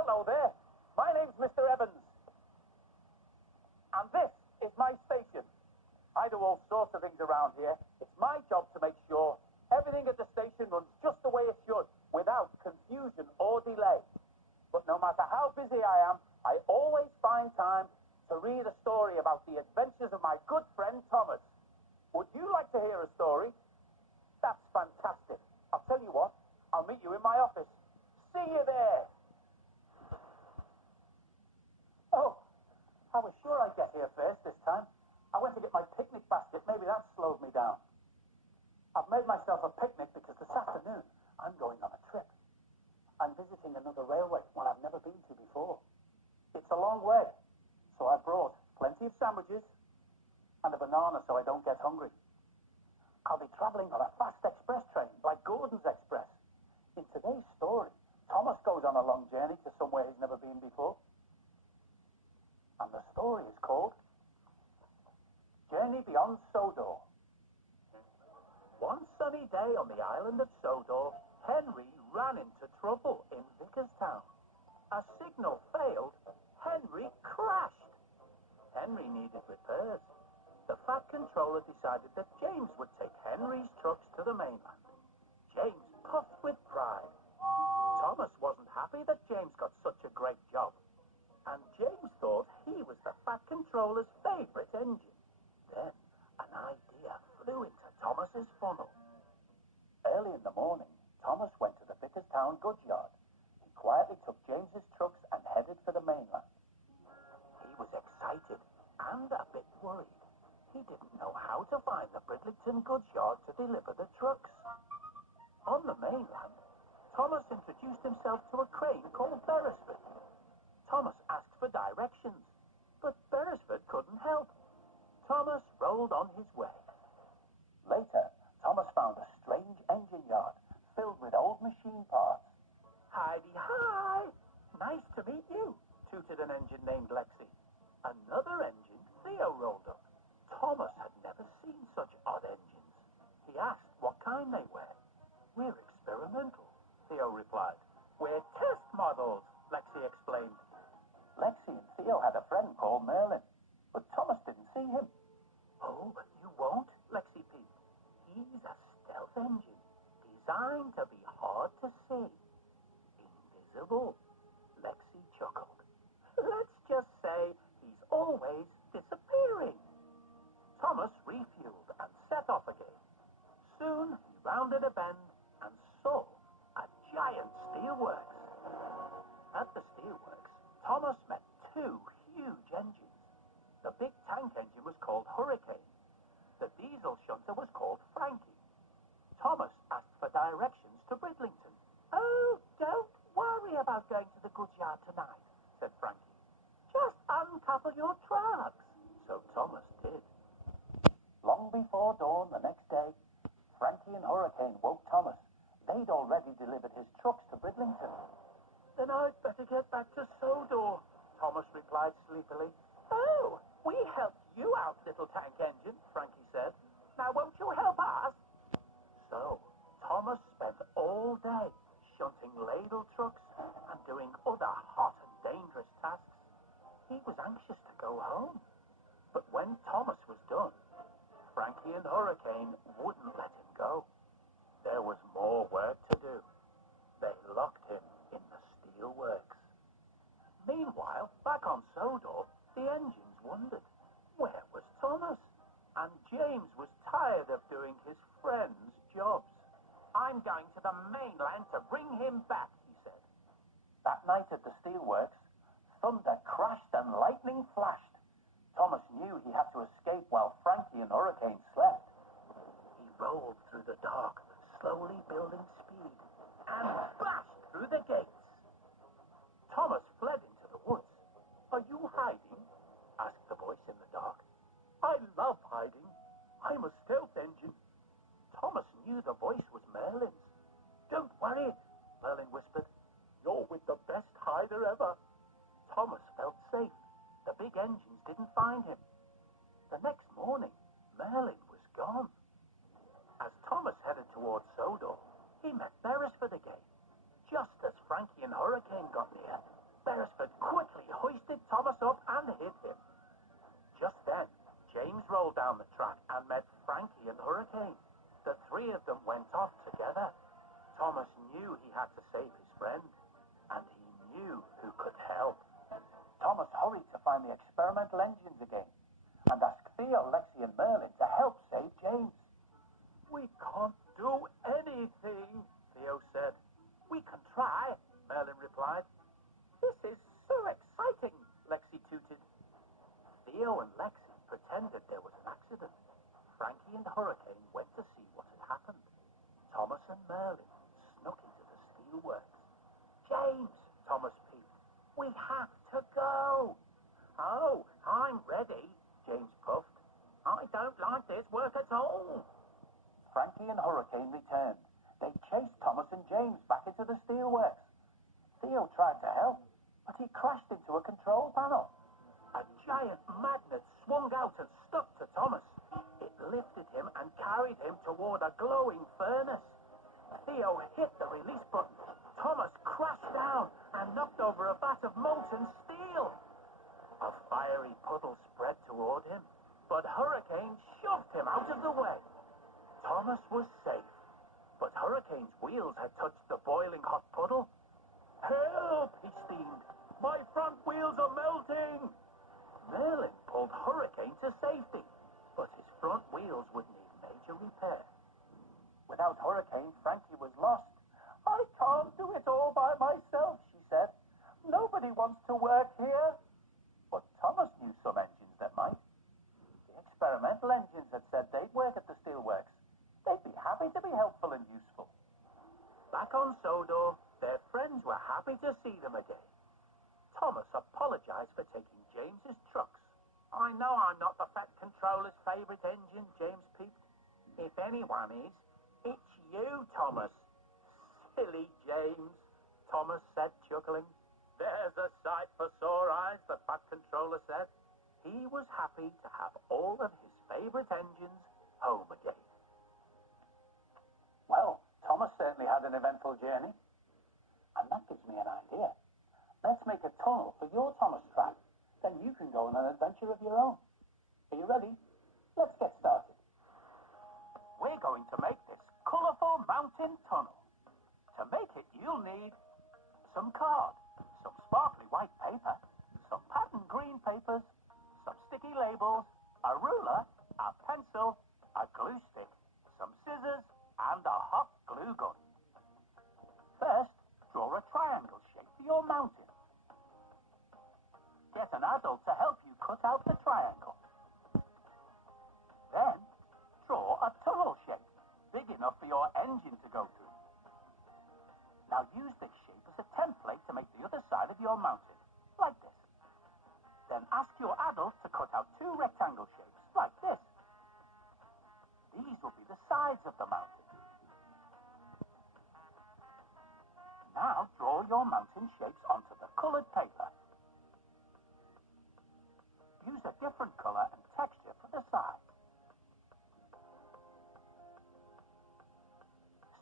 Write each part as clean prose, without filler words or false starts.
Hello there. My name's Mr. Evans. And this is my station. I do all sorts of things around here. It's my job to make sure everything at the station runs just the way it should, without confusion or delay. But no matter how busy I am, I always find time to read a story about the adventures of my good friend Thomas. Would you like to hear a story? That's fantastic. I'll tell you what, I'll meet you in my office. See you there. Oh, I was sure I'd get here first this time. I went to get my picnic basket. Maybe that slowed me down. I've made myself a picnic because this afternoon I'm going on a trip. I'm visiting another railway, one I've never been to before. It's a long way, so I brought plenty of sandwiches and a banana so I don't get hungry. I'll be travelling on a fast express train, like Gordon's Express. In today's story, Thomas goes on a long journey to somewhere he's never been before. And the story is called Journey Beyond Sodor. One sunny day on the island of Sodor, Henry ran into trouble in Vicarstown. A signal failed. Henry crashed. Henry needed repairs. The Fat Controller decided that James would take Henry's trucks to the mainland. James puffed with pride. Thomas wasn't happy that James got such a great job. And James thought he was the Fat Controller's favourite engine. Then an idea flew into Thomas's funnel. Early in the morning, Thomas went to the Vicarstown goods yard. He quietly took James's trucks and headed for the mainland. He was excited and a bit worried. He didn't know how to find the Bridlington goods yard to deliver the trucks. On the mainland, Thomas introduced himself to a crane called Beresford. Thomas asked for directions, but Beresford couldn't help. Thomas rolled on his way. Later, Thomas found a strange engine yard filled with old machine parts. Hi-de-hi! Nice to meet you, tooted an engine named Lexi. Another engine, Theo, rolled up. Thomas had never seen such odd engines. He asked what kind they were. We're experimental, Theo replied. We're test models, Lexi explained. Lexi and Theo had a friend called Merlin, but Thomas didn't see him. Oh, you won't, Lexi peeped. He's a stealth engine, designed to be hard to see. Invisible, Lexi chuckled. Let's just say he's always disappearing. Thomas refueled and set off again. Soon he rounded a bend and saw a giant steelworks. At the steelworks, Thomas met two huge engines. The big tank engine was called Hurricane. The diesel shunter was called Frankie. Thomas asked for directions to Bridlington. Oh, don't worry about going to the goods yard tonight, said Frankie. Just uncouple your trucks. So Thomas did. Long before dawn the next day, Frankie and Hurricane woke Thomas. They'd already delivered his trucks to Bridlington. Then I'd better get back to Sodor, Thomas replied sleepily. Oh, we helped you out, little tank engine, Frankie said. Now won't you help us? So, Thomas spent all day shunting ladle trucks and doing other hot and dangerous tasks. He was anxious to go home. But when Thomas was done, Frankie and Hurricane wouldn't let him go. There was more work to do. They locked him in the steelworks. Meanwhile, back on Sodor, the engines wondered, where was Thomas? And James was tired of doing his friends' jobs. I'm going to the mainland to bring him back, he said. That night at the steelworks, thunder crashed and lightning flashed. Thomas knew he had to escape while Frankie and Hurricane slept. He rolled through the dark, slowly building speed, and bashed through the gates. Thomas fled into the woods. Are you hiding? Asked the voice in the dark. I love hiding. I'm a stealth engine. Thomas knew the voice was Merlin's. Don't worry, Merlin whispered. You're with the best hider ever. Thomas felt safe. The big engines didn't find him. The next morning, Merlin was gone. As Thomas headed towards Sodor, he met Beresford again. Just as Frankie and Hurricane got near, Beresford quickly hoisted Thomas up and hid him. Just then, James rolled down the track and met Frankie and Hurricane. The three of them went off together. Thomas knew he had to save his friend, and he knew who could help. Thomas hurried to find the experimental engines again and asked Theo, Lexi, and Merlin to help save James. "We can't do anything," Theo said. "We can try," Merlin replied. "This is so exciting," Lexi tooted. Theo and Lexi pretended there was an accident. Frankie and Hurricane went to see what had happened. Thomas and Merlin snuck into the steelworks. "James," Thomas peeped, "we have to go." "Oh, I'm ready," James puffed. "I don't like this work at all." Frankie and Hurricane returned. They chased Thomas and James back into the steelworks. Theo tried to help, but he crashed into a control panel. A giant magnet swung out and stuck to Thomas. It lifted him and carried him toward a glowing furnace. Theo hit the release button. Thomas crashed down and knocked over a vat of molten steel. A fiery puddle spread toward him, but Hurricane shoved him out of the way. Thomas was safe, but Hurricane's wheels had touched the boiling hot puddle. "Help!" he steamed. "My front wheels are melting!" Merlin pulled Hurricane to safety, but his front wheels would need major repair. Without Hurricane, Frankie was lost. "I can't do it all by myself," she said. "Nobody wants to work here." But Thomas knew some engines that might. The experimental engines had said they'd work at the steelworks. They'd be happy to be helpful and useful. Back on Sodor, their friends were happy to see them again. Thomas apologized for taking James's trucks. "I know I'm not the Fat Controller's favorite engine," James peeped. "If anyone is, it's you, Thomas." "Silly James," Thomas said, chuckling. "There's a sight for sore eyes," the Fat Controller said. He was happy to have all of his favorite engines home again. Well, Thomas certainly had an eventful journey. And that gives me an idea. Let's make a tunnel for your Thomas track. Then you can go on an adventure of your own. Are you ready? Let's get started. We're going to make this colourful mountain tunnel. To make it, you'll need some card, some sparkly white paper, some patterned green papers, some sticky labels, a ruler, a pencil, a glue stick, some scissors, and a hot glue gun. First, draw a triangle shape for your mountain. Get an adult to help you cut out the triangle. Then, draw a tunnel shape, big enough for your engine to go through. Now use this shape as a template to make the other side of your mountain, like this. Then ask your adult to cut out two rectangle shapes, like this. These will be the sides of the mountain. Now draw your mountain shapes onto the coloured paper. Use a different colour and texture for the sides.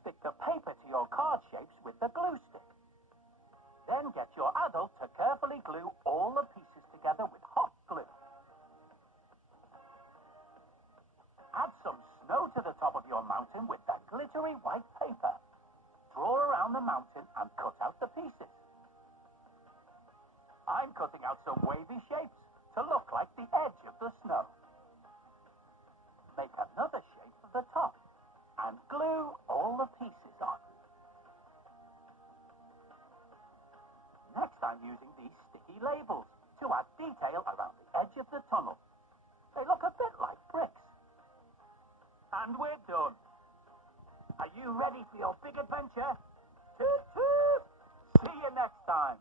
Stick the paper to your card shapes with the glue stick. Then get your adult to carefully glue all the pieces together with hot glue. Add some snow to the top of your mountain with that glittery white paper. Draw around the mountain and cut out the pieces. I'm cutting out some wavy shapes to look like the edge of the snow. Make another shape for the top and glue all the pieces on. Next, I'm using these sticky labels to add detail around the edge of the tunnel. They look a bit like bricks. And we're done. Are you ready for your big adventure? Toot toot! See you next time.